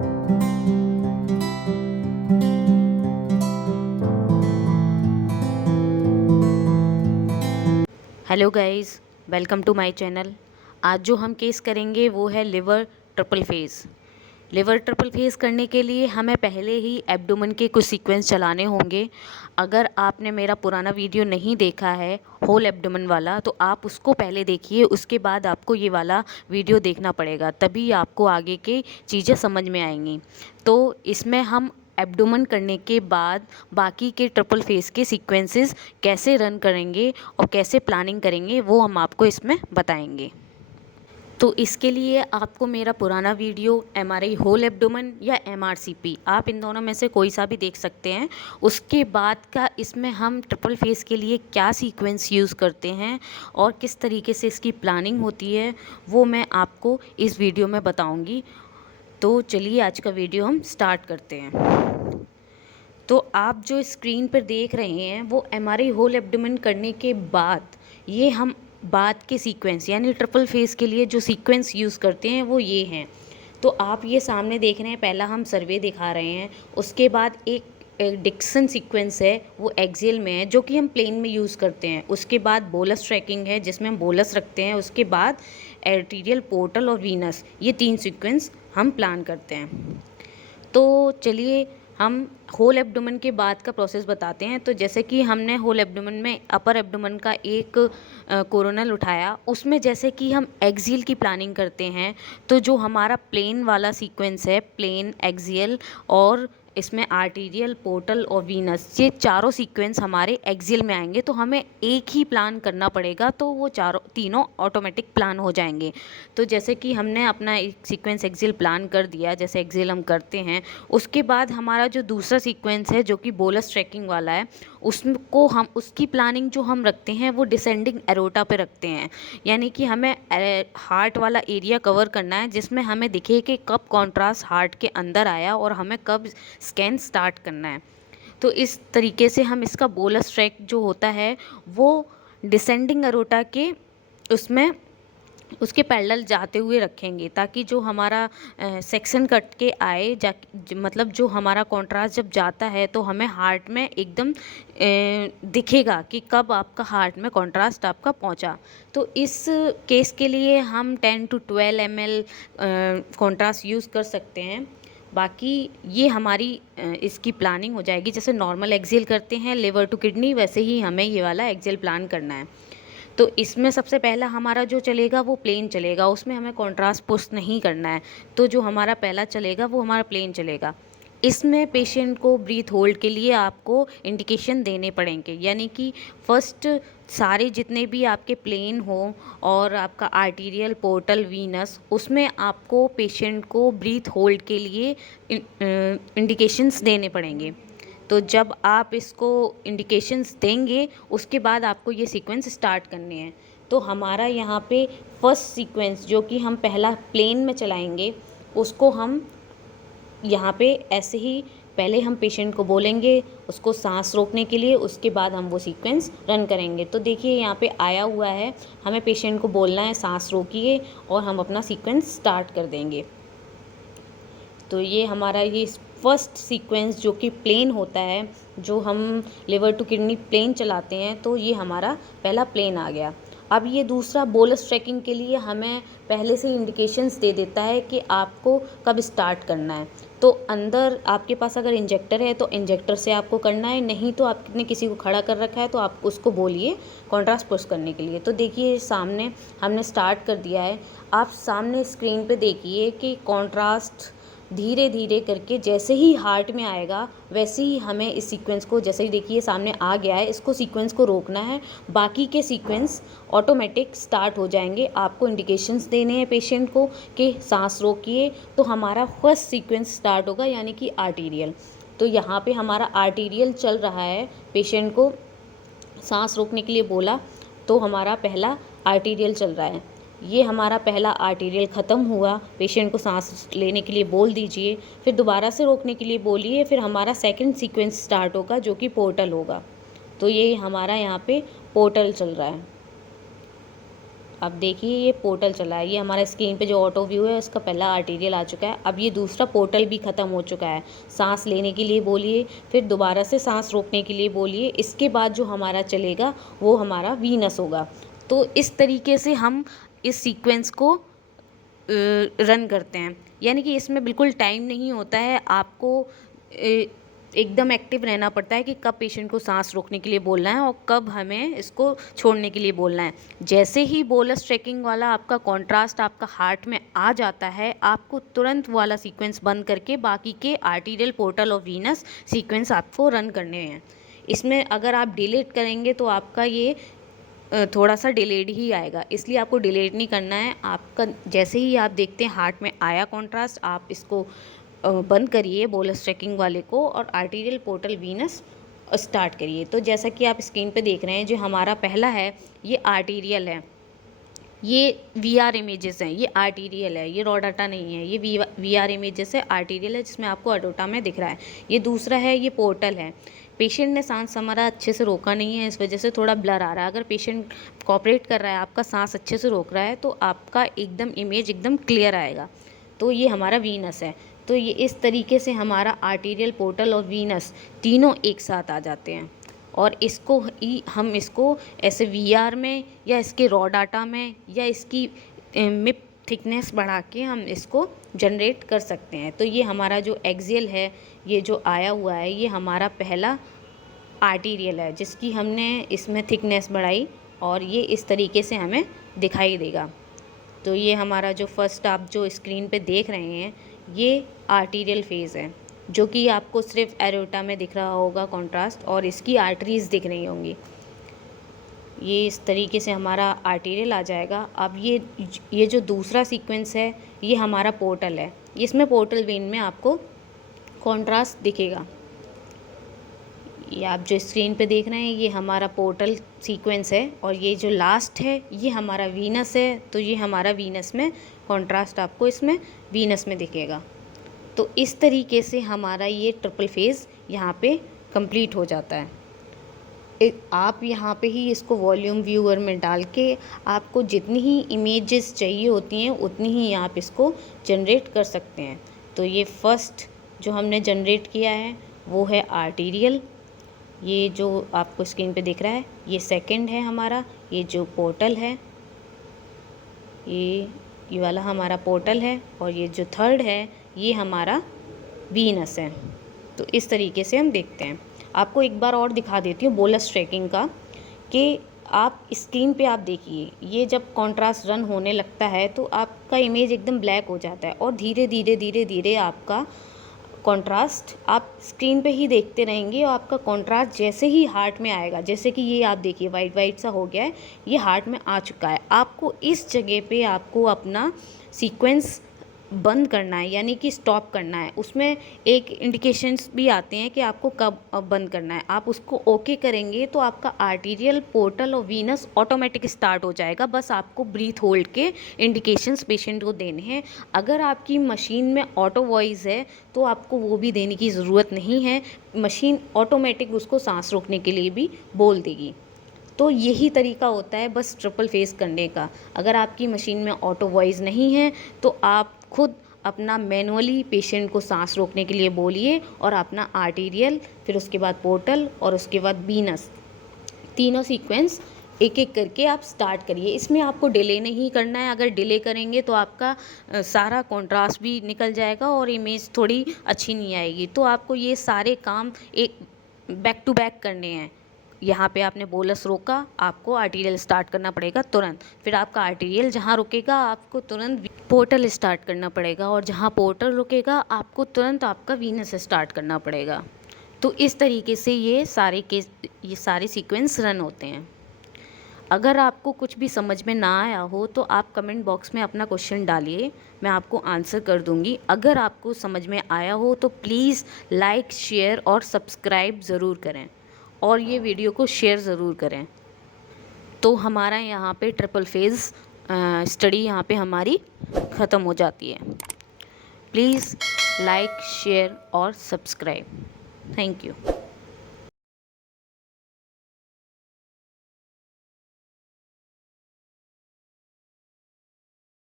Hello guys, welcome to my channel. आज जो हम केस करेंगे वो है liver triple phase. Liver triple phase करने के लिए हमें पहले ही एब्डोमेन के कुछ सीक्वेंस चलाने होंगे। अगर आपने मेरा पुराना वीडियो नहीं देखा है होल एब्डोमेन वाला, तो आप उसको पहले देखिए, उसके बाद आपको ये वाला वीडियो देखना पड़ेगा, तभी आपको आगे की चीज़ें समझ में आएंगी। तो इसमें हम एब्डोमेन करने के बाद बाकी के ट्रिपल फेस के सीक्वेंसेस कैसे रन करेंगे और कैसे प्लानिंग करेंगे वो हम आपको इसमें बताएंगे। तो इसके लिए आपको मेरा पुराना वीडियो एमआरआई होल एब्डोमेन या एमआरसीपी, आप इन दोनों में से कोई सा भी देख सकते हैं। उसके बाद का इसमें हम ट्रिपल फेस के लिए क्या सीक्वेंस यूज़ करते हैं और किस तरीके से इसकी प्लानिंग होती है वो मैं आपको इस वीडियो में बताऊंगी। तो चलिए आज का वीडियो हम स्टार्ट करते हैं। तो आप जो स्क्रीन पर देख रहे हैं वो एमआरआई होल एब्डोमेन करने के बाद ये हम बाद के सीक्वेंस यानी ट्रिपल फेस के लिए जो सीक्वेंस यूज़ करते हैं वो ये हैं। तो आप ये सामने देख रहे हैं, पहला हम सर्वे दिखा रहे हैं, उसके बाद एक डिक्सन सीक्वेंस है वो एक्सियल में है जो कि हम प्लेन में यूज़ करते हैं। उसके बाद बोलस ट्रैकिंग है जिसमें हम बोलस रखते हैं। उसके बाद आर्टीरियल, पोर्टल और वीनस, ये 3 सीक्वेंस हम प्लान करते हैं। तो चलिए हम होल एब्डोमेन के बाद का प्रोसेस बताते हैं। तो जैसे कि हमने होल एब्डोमेन में अपर एब्डोमेन का एक कोरोनल उठाया, उसमें जैसे कि हम एक्सियल की प्लानिंग करते हैं, तो जो हमारा प्लेन वाला सीक्वेंस है, प्लेन, एक्सियल और इसमें आर्टीरियल, पोर्टल और वीनस, ये चारों सीक्वेंस हमारे एक्सियल में आएंगे। तो हमें एक ही प्लान करना पड़ेगा, तो वो तीनों ऑटोमेटिक प्लान हो जाएंगे। तो जैसे कि हमने अपना एक सीक्वेंस एक्सियल प्लान कर दिया, जैसे एक्सियल हम करते हैं, उसके बाद हमारा जो दूसरा सीक्वेंस है जो कि बोलस ट्रैकिंग वाला है, उसको हम उसकी प्लानिंग जो हम रखते हैं वो डिसेंडिंग एरोटा पे रखते हैं। यानी कि हमें हार्ट वाला एरिया कवर करना है जिसमें हमें दिखे कि कब कॉन्ट्रास्ट हार्ट के अंदर आया और हमें कब स्कैन स्टार्ट करना है। तो इस तरीके से हम इसका बोलस ट्रैक जो होता है वो डिसेंडिंग एरोटा के उसमें उसके पैरेलल जाते हुए रखेंगे, ताकि जो हमारा सेक्शन कट के आए मतलब जो हमारा कॉन्ट्रास्ट जब जाता है तो हमें हार्ट में एकदम दिखेगा कि कब आपका हार्ट में कॉन्ट्रास्ट आपका पहुंचा। तो इस केस के लिए हम 10 to 12 ml कॉन्ट्रास्ट यूज़ कर सकते हैं। बाकी ये हमारी इसकी प्लानिंग हो जाएगी। जैसे नॉर्मल एक्सियल करते हैं लिवर टू किडनी, वैसे ही हमें ये वाला एक्सियल प्लान करना है। तो इसमें सबसे पहला हमारा जो चलेगा वो प्लेन चलेगा, उसमें हमें कॉन्ट्रास्ट पुश नहीं करना है। तो जो हमारा पहला चलेगा वो हमारा प्लेन चलेगा। इसमें पेशेंट को ब्रीथ होल्ड के लिए आपको इंडिकेशन देने पड़ेंगे, यानी कि फर्स्ट सारे जितने भी आपके प्लेन हो और आपका आर्टीरियल, पोर्टल, वीनस, उसमें आपको पेशेंट को ब्रीथ होल्ड के लिए इंडिकेशंस देने पड़ेंगे। तो जब आप इसको इंडिकेशंस देंगे उसके बाद आपको ये सीक्वेंस स्टार्ट करने हैं। तो हमारा यहाँ पे फर्स्ट सीक्वेंस जो कि हम पहला प्लेन में चलाएंगे, उसको हम यहाँ पे ऐसे ही पहले हम पेशेंट को बोलेंगे उसको सांस रोकने के लिए, उसके बाद हम वो सीक्वेंस रन करेंगे। तो देखिए यहाँ पे आया हुआ है, हमें पेशेंट को बोलना है सांस रोकिए और हम अपना सीक्वेंस स्टार्ट कर देंगे। तो ये हमारा ये फर्स्ट सीक्वेंस जो कि प्लेन होता है, जो हम लिवर टू किडनी प्लेन चलाते हैं, तो ये हमारा पहला प्लेन आ गया। अब ये दूसरा बोलस ट्रैकिंग के लिए हमें पहले से इंडिकेशंस दे देता है कि आपको कब स्टार्ट करना है। तो अंदर आपके पास अगर इंजेक्टर है तो इंजेक्टर से आपको करना है, नहीं तो आपने किसी को खड़ा कर रखा है तो आप उसको बोलिए कॉन्ट्रास्ट पुश करने के लिए। तो देखिए सामने हमने स्टार्ट कर दिया है। आप सामने स्क्रीन पे देखिए कि कॉन्ट्रास्ट धीरे धीरे करके जैसे ही हार्ट में आएगा वैसे ही हमें इस सीक्वेंस को, जैसे ही देखिए सामने आ गया है, इसको सीक्वेंस को रोकना है। बाकी के सीक्वेंस ऑटोमेटिक स्टार्ट हो जाएंगे। आपको इंडिकेशंस देने हैं पेशेंट को कि सांस रोकिए। तो हमारा फर्स्ट सीक्वेंस स्टार्ट होगा यानी कि आर्टीरियल। तो यहाँ पे हमारा आर्टीरियल चल रहा है, पेशेंट को सांस रोकने के लिए बोला तो हमारा पहला आर्टीरियल चल रहा है। ये हमारा पहला आर्टीरियल ख़त्म हुआ, पेशेंट को सांस लेने के लिए बोल दीजिए, फिर दोबारा से रोकने के लिए बोलिए, फिर हमारा सेकंड सीक्वेंस स्टार्ट होगा जो कि पोर्टल होगा। तो ये हमारा यहाँ पे पोर्टल चल रहा है। अब देखिए ये पोर्टल चला है, ये हमारा स्क्रीन पे जो ऑटो व्यू है उसका पहला आर्टीरियल आ चुका है। अब ये दूसरा पोर्टल भी ख़त्म हो चुका है। सांस लेने के लिए बोलिए, फिर दोबारा से सांस रोकने के लिए बोलिए, इसके बाद जो हमारा चलेगा वो हमारा वीनस होगा। तो इस तरीके से हम इस सीक्वेंस को रन करते हैं, यानी कि इसमें बिल्कुल टाइम नहीं होता है। आपको एकदम एक्टिव रहना पड़ता है कि कब पेशेंट को सांस रोकने के लिए बोलना है और कब हमें इसको छोड़ने के लिए बोलना है। जैसे ही बोलस ट्रैकिंग वाला आपका कॉन्ट्रास्ट आपका हार्ट में आ जाता है, आपको तुरंत वाला सीक्वेंस बंद करके बाकी के आर्टीरियल, पोर्टल और वीनस सीक्वेंस आपको रन करने हैं। इसमें अगर आप डिलीट करेंगे तो आपका ये थोड़ा सा डिलेड ही आएगा, इसलिए आपको डिलीट नहीं करना है। आपका जैसे ही आप देखते हैं हार्ट में आया कॉन्ट्रास्ट, आप इसको बंद करिए बोलस ट्रैकिंग वाले को और आर्टीरियल, पोर्टल, वीनस स्टार्ट करिए। तो जैसा कि आप स्क्रीन पे देख रहे हैं, जो हमारा पहला है ये आर्टीरियल है, ये वीआर इमेजेस हैं, ये आर्टीरियल है, ये रॉ डाटा नहीं है, ये वीआर इमेजेस है, आर्टीरियल है जिसमें आपको अडोटा में दिख रहा है। ये दूसरा है, ये पोर्टल है। पेशेंट ने सांस हमारा अच्छे से रोका नहीं है, इस वजह से थोड़ा ब्लर आ रहा है। अगर पेशेंट कोऑपरेट कर रहा है, आपका सांस अच्छे से रोक रहा है, तो आपका एकदम इमेज एकदम क्लियर आएगा। तो ये हमारा वीनस है। तो ये इस तरीके से हमारा आर्टीरियल, पोर्टल और वीनस तीनों एक साथ आ जाते हैं और इसको ही हम इसको ऐसे वीआर में या इसके रॉ डाटा में या इसकी मिप थिकनेस बढ़ा के हम इसको जनरेट कर सकते हैं। तो ये हमारा जो एक्सियल है, ये जो आया हुआ है, ये हमारा पहला आर्टीरियल है जिसकी हमने इसमें थिकनेस बढ़ाई और ये इस तरीके से हमें दिखाई देगा। तो ये हमारा जो फर्स्ट आप जो स्क्रीन पे देख रहे हैं, ये आर्टीरियल फेज़ है जो कि आपको सिर्फ एरोटा में दिख रहा होगा कॉन्ट्रास्ट, और इसकी आर्टरीज़ दिख रही होंगी। ये इस तरीके से हमारा आर्टीरियल आ जाएगा। अब ये जो दूसरा सीक्वेंस है, ये हमारा पोर्टल है। इसमें पोर्टल वेन में आपको कॉन्ट्रास्ट दिखेगा। ये आप जो स्क्रीन पे देख रहे हैं, ये हमारा पोर्टल सीक्वेंस है और ये जो लास्ट है ये हमारा वीनस है। तो ये हमारा वीनस में कॉन्ट्रास्ट आपको इसमें वीनस में दिखेगा। तो इस तरीके से हमारा ये ट्रिपल फेज़ यहाँ पे कंप्लीट हो जाता है। आप यहाँ पे ही इसको वॉल्यूम व्यूअर में डाल के आपको जितनी ही इमेजेस चाहिए होती हैं उतनी ही आप इसको जनरेट कर सकते हैं। तो ये फर्स्ट जो हमने जनरेट किया है वो है आर्टीरियल, ये जो आपको स्क्रीन पे दिख रहा है। ये सेकंड है हमारा, ये जो पोर्टल है, ये वाला हमारा पोर्टल है, और ये जो थर्ड है ये हमारा वीनस है। तो इस तरीके से हम देखते हैं। आपको एक बार और दिखा देती हूँ बोलस ट्रैकिंग का, कि आप स्क्रीन पे आप देखिए, ये जब कॉन्ट्रास्ट रन होने लगता है तो आपका इमेज एकदम ब्लैक हो जाता है और धीरे धीरे धीरे धीरे आपका कॉन्ट्रास्ट आप स्क्रीन पे ही देखते रहेंगे और आपका कॉन्ट्रास्ट जैसे ही हार्ट में आएगा, जैसे कि ये आप देखिए वाइट वाइट सा हो गया है, ये हार्ट में आ चुका है। आपको इस जगह पे आपको अपना सीक्वेंस बंद करना है, यानी कि स्टॉप करना है। उसमें एक इंडिकेशंस भी आते हैं कि आपको कब बंद करना है। आप उसको ओके करेंगे तो आपका आर्टीरियल, पोर्टल और वीनस ऑटोमेटिक स्टार्ट हो जाएगा। बस आपको ब्रीथ होल्ड के इंडिकेशंस पेशेंट को देने हैं। अगर आपकी मशीन में ऑटो वॉइस है तो आपको वो भी देने की ज़रूरत नहीं है, मशीन ऑटोमेटिक उसको सांस रोकने के लिए भी बोल देगी। तो यही तरीका होता है बस ट्रिपल फेस करने का। अगर आपकी मशीन में ऑटो वॉइस नहीं है तो आप खुद अपना मैनुअली पेशेंट को सांस रोकने के लिए बोलिए और अपना आर्टीरियल, फिर उसके बाद पोर्टल और उसके बाद वीनस, तीनों सीक्वेंस एक एक करके आप स्टार्ट करिए। इसमें आपको डिले नहीं करना है। अगर डिले करेंगे तो आपका सारा कॉन्ट्रास्ट भी निकल जाएगा और इमेज थोड़ी अच्छी नहीं आएगी। तो आपको ये सारे काम एक बैक टू बैक करने हैं। यहाँ पे आपने बोलस रोका, आपको आर्टीरियल स्टार्ट करना पड़ेगा तुरंत। फिर आपका आर्टीरियल जहाँ रुकेगा आपको तुरंत पोर्टल स्टार्ट करना पड़ेगा, और जहाँ पोर्टल रुकेगा आपको तुरंत आपका वीनस स्टार्ट करना पड़ेगा। तो इस तरीके से ये सारे सीक्वेंस रन होते हैं। अगर आपको कुछ भी समझ में ना आया हो तो आप कमेंट बॉक्स में अपना क्वेश्चन डालिए, मैं आपको आंसर कर दूंगी। अगर आपको समझ में आया हो तो प्लीज़ लाइक, शेयर और सब्सक्राइब ज़रूर करें और ये वीडियो को शेयर ज़रूर करें। तो हमारा यहाँ पे ट्रिपल फेज़ स्टडी यहाँ पे हमारी ख़त्म हो जाती है। प्लीज़ लाइक, शेयर और सब्सक्राइब। Thank you.